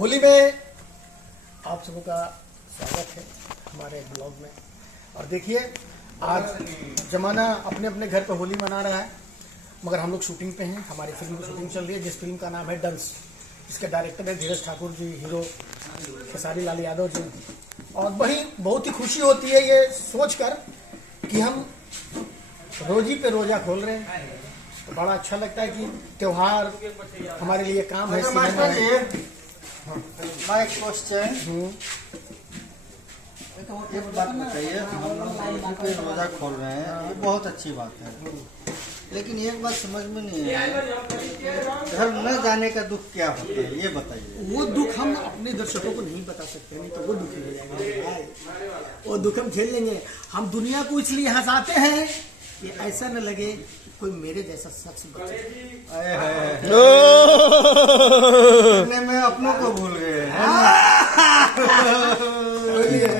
होली में आप सबों का स्वागत है हमारे ब्लॉग में। और देखिए आज जमाना अपने अपने घर पे होली मना रहा है, मगर हम लोग शूटिंग पे हैं। हमारी फिल्म की शूटिंग चल रही है, जिस फिल्म का नाम है डंस। इसके डायरेक्टर है धीरज ठाकुर जी, हीरो खेसारी लाल यादव जी। और वही बहुत ही खुशी होती है ये सोचकर कि हम रोजी पे रोजा खोल रहे हैं, तो बड़ा अच्छा लगता है कि त्योहार हमारे लिए काम है। माय क्वेश्चन, एक बात बताइए, हम लोग रोजी पे रोजा खोल रहे हैं, ये बहुत अच्छी बात है, लेकिन एक बात समझ में नहीं है, घर न जाने का दुख क्या होता है, ये बताइए। वो दुख हम अपने दर्शकों को नहीं बता सकते, नहीं तो वो दुख हो जाएगा। वो दुख हम झेल लेंगे। हम दुनिया को इसलिए हंसाते हैं कि ऐसा न लगे कि कोई मेरे जैसा शख्स बचे। इतने में अपनों को भूल गए हैं।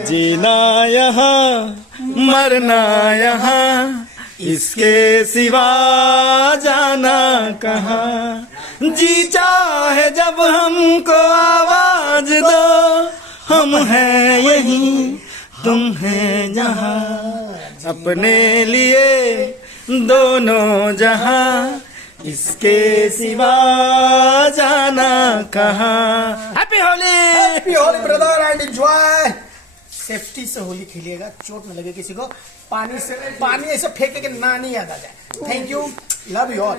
जीना यहाँ मरना यहाँ, इसके सिवा जाना कहाँ। जी चाहे जब हमको आवाज दो, हम हैं यहीं तुम हैं जहाँ, अपने लिए दोनों जहाँ, इसके सिवा जाना कहाँ। Happy Holi, happy Holi brother and enjoy. Safety से होली खेलिएगा, चोट न लगे किसी को। पानी ऐसे फेंके कि ना नहीं याद आ जाए। Thank you, love you all.